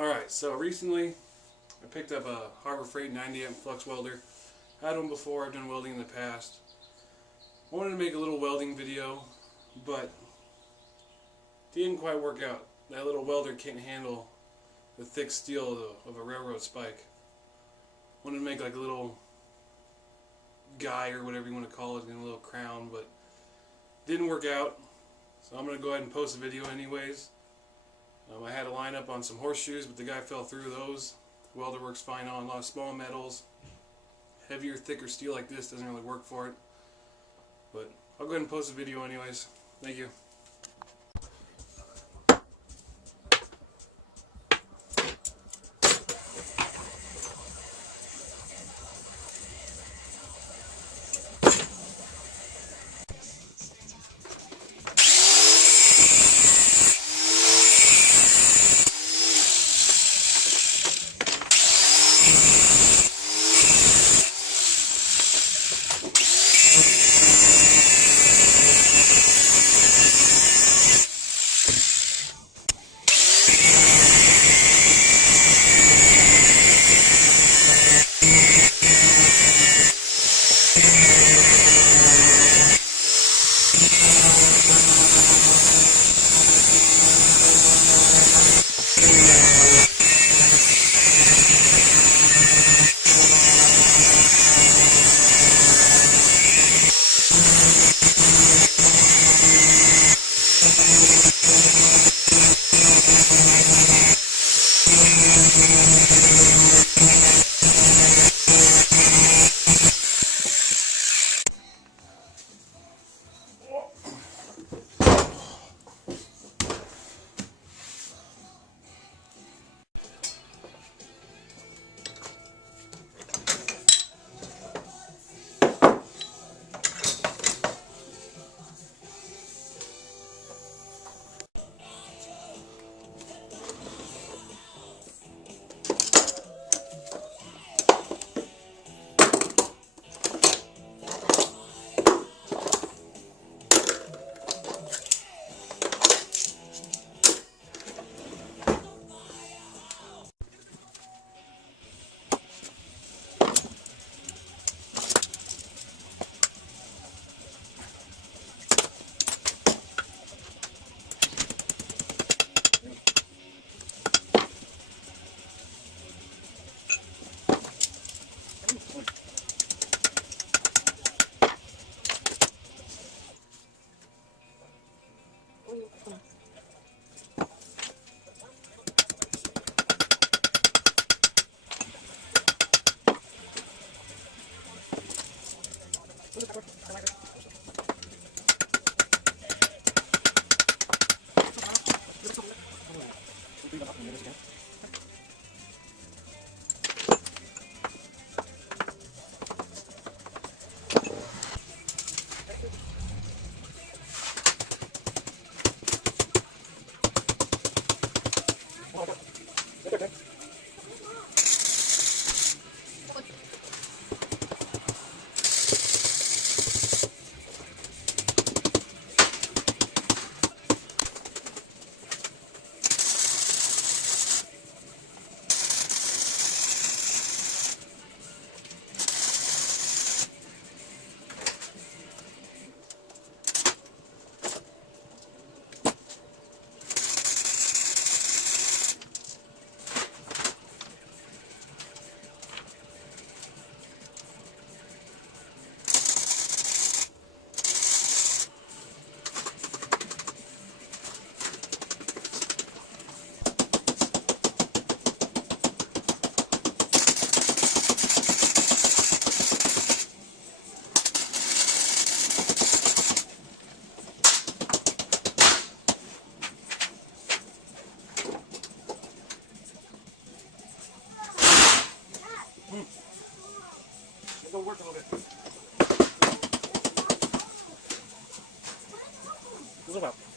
Alright, so recently I picked up a Harbor Freight 90 amp flux welder. Had one before, I've done welding in the past. I wanted to make a little welding video, but it didn't quite work out. That little welder can't handle the thick steel of a railroad spike. Wanted to make like a little guy or whatever you want to call it, in a little crown, but didn't work out. So I'm going to go ahead and post a video anyways. I had a line up on some horseshoes, but the guy fell through those. The welder works fine on a lot of small metals. Heavier, thicker steel like this doesn't really work for it. But I'll go ahead and post a video anyways. Thank you. Go work a little bit. Good about.